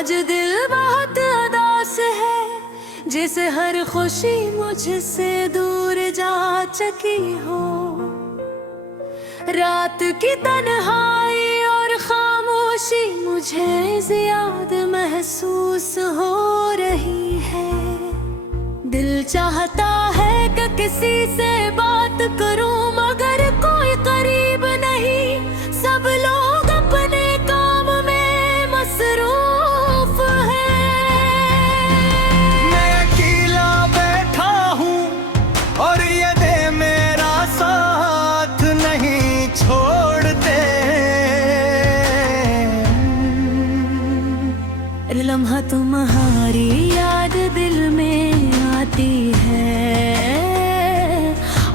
आज दिल बहुत उदास है, जिसे हर खुशी मुझसे दूर जा चुकी हो। रात की तन्हाई और खामोशी मुझे ज्यादा महसूस हो रही है। दिल चाहता है कि किसी से बात करूं, मगर कोई करीब नहीं। सब लोग अपने काम में मसरूफ हैं। मैं अकेला बैठा हूँ और ये दे मेरा साथ नहीं छोड़ते। लम्हा तुम्हारी याद दिल में आती है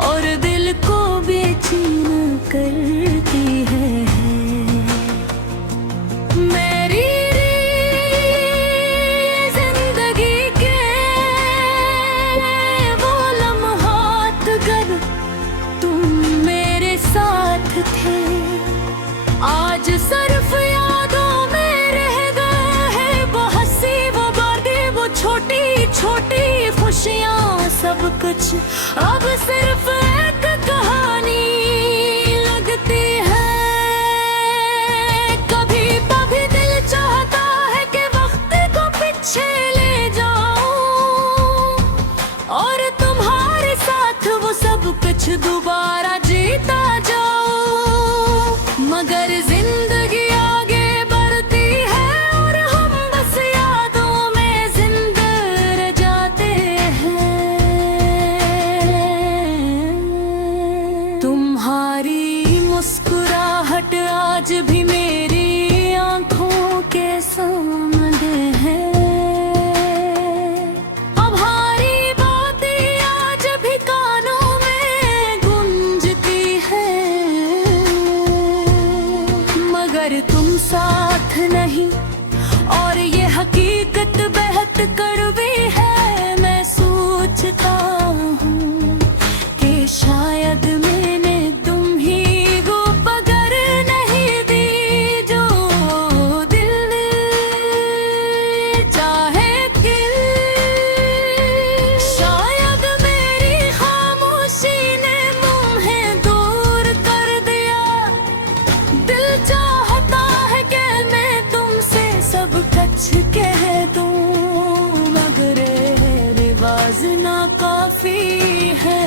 और दिल को बेचैन करती है। मेरी जिंदगी के वो लम्हात गर तुम मेरे साथ थे, आज सिर्फ यादों में रह गए हैं। वो हंसी, वो बातें, वो छोटी छोटी खुशियाँ, सब कुछ अब सिर्फ एक कहानी लगती है। कभी कभी दिल चाहता है कि वक्त को पीछे ले जाऊं और तुम्हारे साथ वो सब कुछ दोबारा जीता जाऊं, मगर जिंदगी आगे बढ़ती है और हम बस यादों में जिंदा रह जाते हैं। तुम्हारी मुस्कुराहट आज भी मेरी आंखों के सामने है। तुम्हारी बातें आज भी कानों में गूंजती है, मगर तुम साथ नहीं और ये हकीकत बेहद कड़वी है। मैं सोचता हूँ कि शायद मैंने तुम ही को पकड़ नहीं दी, जो दिल चाहे कि शायद मेरी खामोशी ने तुम्हें दूर कर दिया। दिल चाहता है कि मैं तुमसे सब कुछ कह दूं, मगर रिवाज ना काफी है।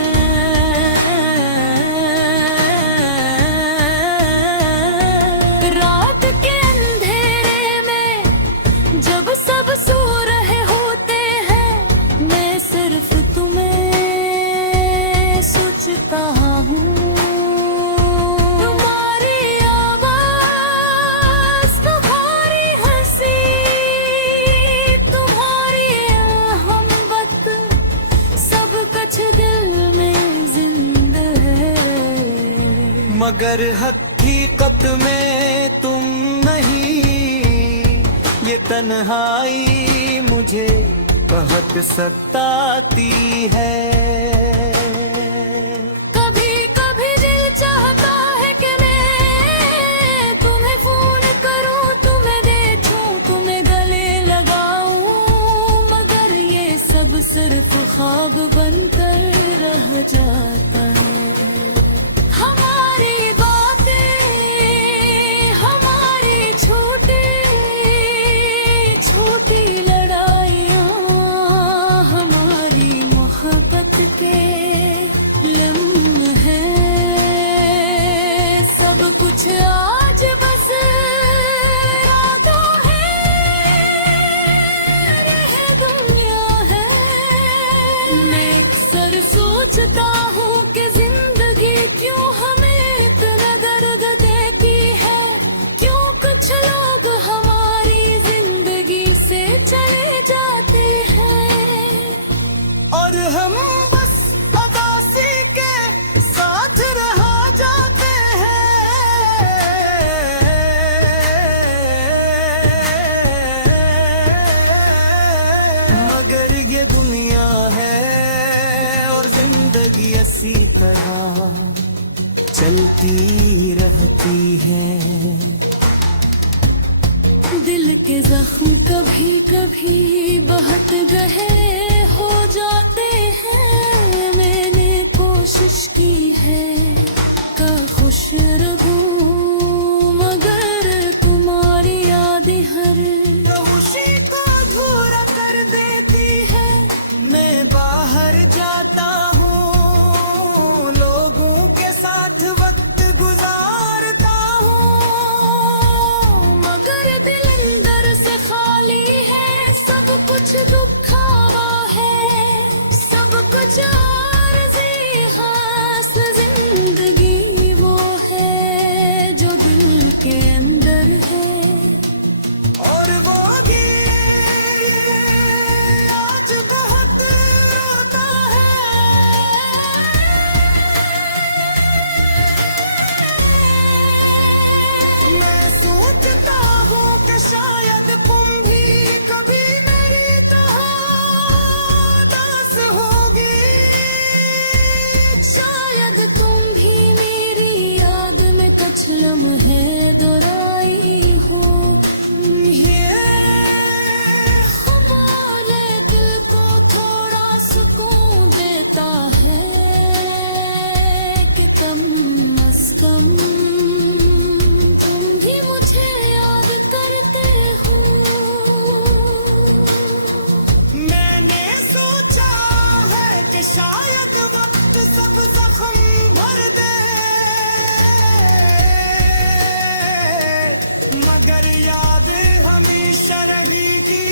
रात के अंधेरे में जब सब सो रहे होते हैं, मैं सिर्फ तुम्हें सोचता हूँ। तुम्हारी आवाज़, तुम्हारी हंसी, तुम्हारी मोहब्बत, सब कुछ दिल में जिंदा है। मगर हकीकत में तुम नहीं, ये तन्हाई मुझे बहुत सताती है। कभी कभी दिल चाहता है कि मैं तुम्हें फोन करूं, तुम्हें देखूं, तुम्हें गले लगाऊं, मगर ये सब सिर्फ ख्वाब बनकर रह जाता है। हमारी बातें, हमारी छोटी छोटी लड़ाइयाँ, हमारी मोहब्बत के लम्हे, सब कुछ आज बस यादों है, रह दुनिया है। मैं अक्सर सोचता हूँ कि जिंदगी क्यों हमें इतना दर्द देती है, क्यों कुछ लोग हमारी जिंदगी से चले जाते हैं और हम बस अदासी के साथ रह जाते हैं। मगर ये दुनिया है और जिंदगी इसी तरह चलती रहती है। दिल के जख्म कभी कभी बहुत गहरे हो जाते हैं। मैंने कोशिश की है का खुश रहूं, मगर तुम्हारी यादें हर खुशी को अधूरा कर देती है। मैं बाहर जाता हूँ, लोगों के साथ वक्त गुजारता हूँ, मगर दिल अंदर से खाली है। सब कुछ दुखावा है, सब कुछ आरज़ी खास जिंदगी वो है जो दिल के अंदर है। और वो भी आज बहुत रोता है। मैं सोचता हूँ कि शायद तुम भी कभी मेरी तरह उदास होगी। शायद तुम भी मेरी याद में कुछ लम्हे दोहराई हो। हमारे दिल को थोड़ा सुकून देता है कि कम अज़ कम तुम भी मुझे याद करते हो। मैंने सोचा है कि शायद वक्त सब जख्म भर दे, मगर याद हमेशा रहेगी।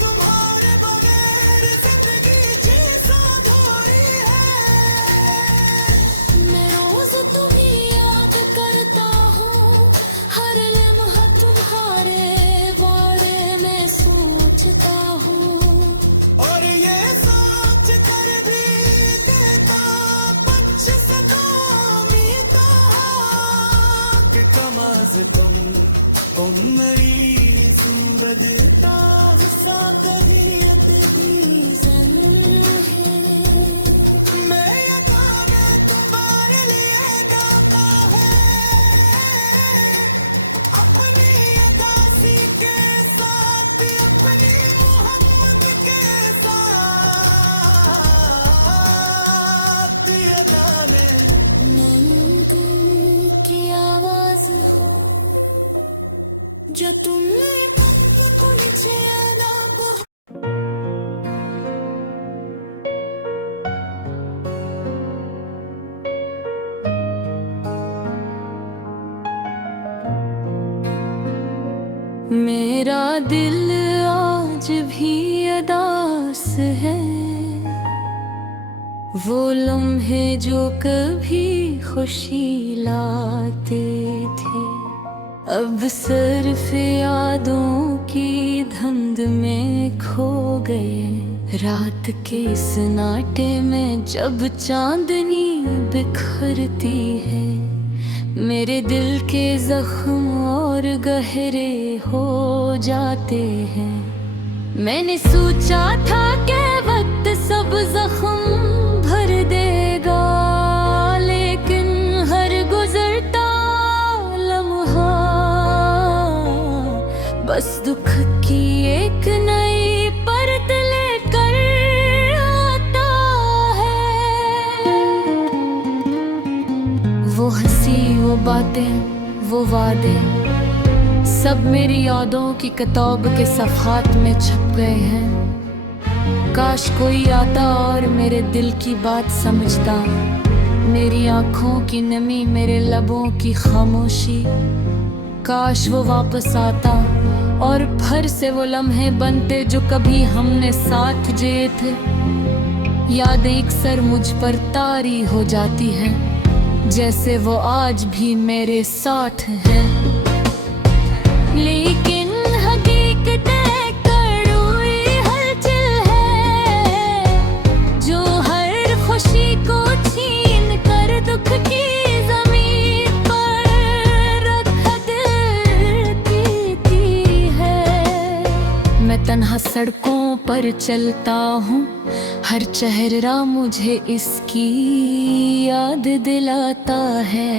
तुम्हारे बगैर जिंदगी जैसा थोड़ी है। मैं रोज तुम्हें याद करता हूँ, हर लम्हा तुम्हारे बारे में सोचता हूँ। और ये सोच कर भी देता बच सका मीता कि कम अज़ कम तुम मेरी सुबदता सा तबीयत भी जन है मैं ये गाना तुम्हारे लिए गाता है। अपनी अदासी के साथ, अपनी मोहब्बत के साथ ये गाने मैं तुम की आवाज हो जो तुमने वक्त को नीचे अदा को। मेरा दिल आज भी अदास है, वो लम्हे जो कभी खुशी लाते थे अब सिर्फ यादों की धुंध में खो गए। रात के सन्नाटे में जब चांदनी बिखरती है, मेरे दिल के जख्म और गहरे हो जाते हैं। मैंने सोचा था कि वक्त सब जख्म भर देगा, लेकिन हर गुजरता लम्हा बस दुख की एक नई परत लेकर आता है। वो हंसी, वो बातें, वो वादे सब मेरी यादों की किताब के सफ़हात में छप गए हैं। काश कोई आता और मेरे दिल की बात समझता, मेरी आँखों की नमी, मेरे लबों की खामोशी। काश वो वापस आता और फिर से वो लम्हे बनते जो कभी हमने साथ जिए थे। यादें अक्सर मुझ पर तारी हो जाती हैं, जैसे वो आज भी मेरे साथ हैं। लेकिन हकीकतें कड़वी हलचल है, जो हर खुशी को छीन कर दुख की जमीन पर रख देती है। मैं तन्हा सड़कों पर चलता हूँ, हर चेहरा मुझे इसकी याद दिलाता है।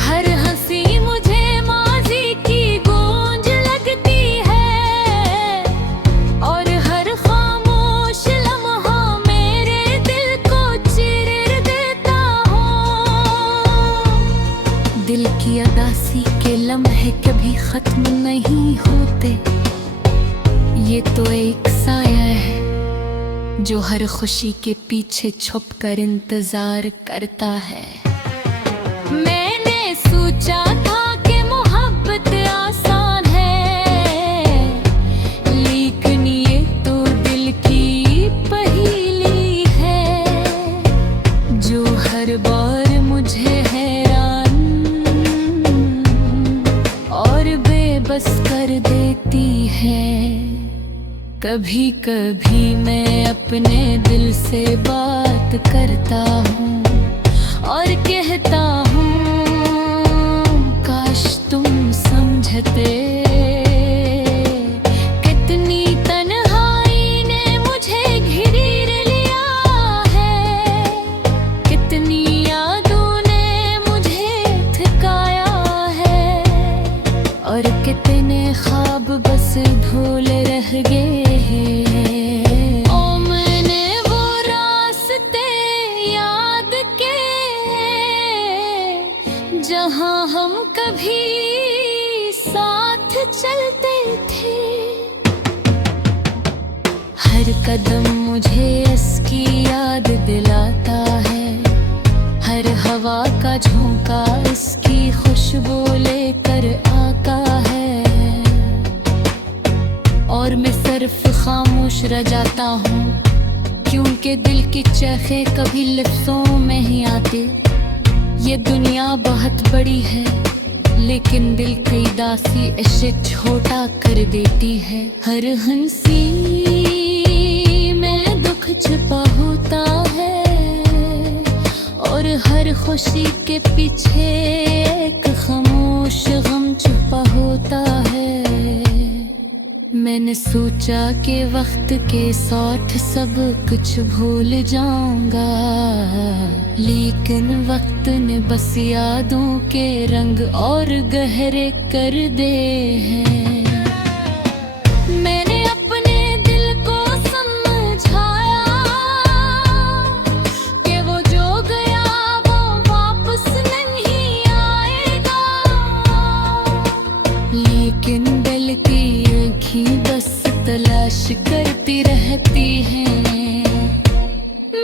हर हंसी मुझे माजी की गूंज एक साया है जो हर खुशी के पीछे छुपकर इंतजार करता है। मैंने सोचा था कि मोहब्बत आसान है, लेकिन ये तो दिल की पहेली है जो हर बार मुझे हैरान और बेबस कर देती है। कभी कभी मैं अपने दिल से बात करता हूँ और कहता हूँ काश तुम समझते, कितनी तन्हाई ने मुझे घेर लिया है, कितनी यादों ने मुझे थकाया है और कितने ख्वाब बस भूले रह गए। जहाँ हम कभी साथ चलते थे, हर कदम मुझे इसकी याद दिलाता है, हर हवा का झोंका इसकी खुशबू लेकर आता है और मैं सिर्फ खामोश रह जाता हूँ क्योंकि दिल की चेखे कभी लफ्ज़ों में ही आते। ये दुनिया बहुत बड़ी है लेकिन दिल की दासी इसे छोटा कर देती है। हर हंसी में दुख छिपा होता है और हर खुशी के पीछे एक खामोश गम छुपा होता है। मैंने सोचा कि वक्त के साथ सब कुछ भूल जाऊंगा, लेकिन वक्त ने बस यादों के रंग और गहरे कर दे हैं। मैंने अपने दिल को समझाया कि वो जो गया वो वापस नहीं आएगा, लेकिन दिल की आँखें बस तलाश करती रहती हैं।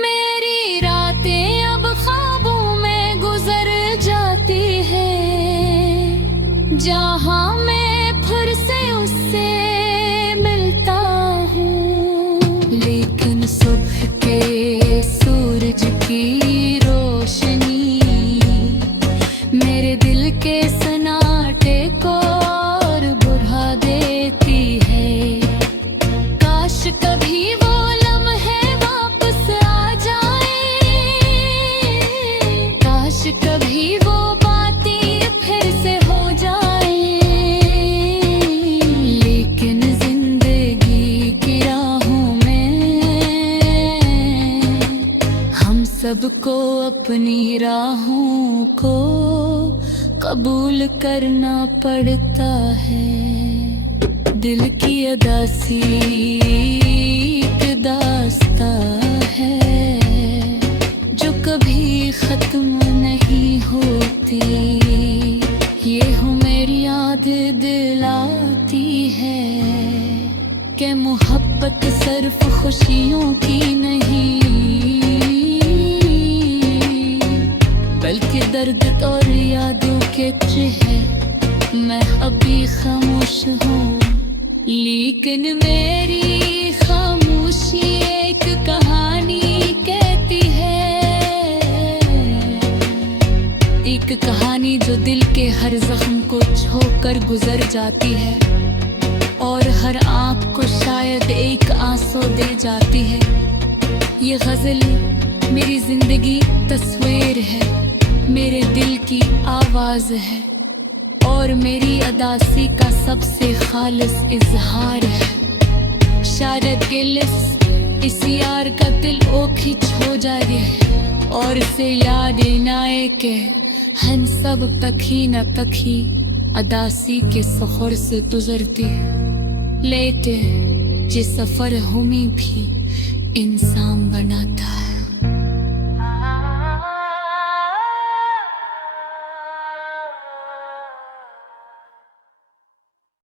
मेरी रातें अब ख्वाबों में गुजर जाती हैं, जहाँ मैं फिर से उससे मिलता हूँ, लेकिन सुबह के सूरज की रोशनी मेरे दिल के सन्नाटे को और बढ़ा देती है। काश कभी वो लम्हे वापस आ जाए, काश कभी वो बातें फिर से हो जाए, लेकिन जिंदगी की राहों में हम सबको अपनी राहों को कबूल करना पड़ता है। दिल की अदासी एक दास्तां है जो कभी खत्म नहीं होती। ये हूँ मेरी याद दिलाती है कि मोहब्बत सिर्फ खुशियों की नहीं, बल्कि दर्द और यादों के है। मैं अभी खामोश हूँ लेकिन मेरी खामोशी एक कहानी कहती है, एक कहानी जो दिल के हर जख्म को छोकर गुजर जाती है और हर आँख को शायद एक आंसू दे जाती है। ये गजल मेरी जिंदगी तस्वीर है, मेरे दिल की आवाज है और मेरी अदासी का सबसे खालिस इजहार है। शायद गिलिस इस यार का दिल ओखी छो जाए और इसे याद न आए के हम सब तखी न तखी अदासी के सफर से गुजरती लेटे जे सफर हमें भी इंसान बनाता।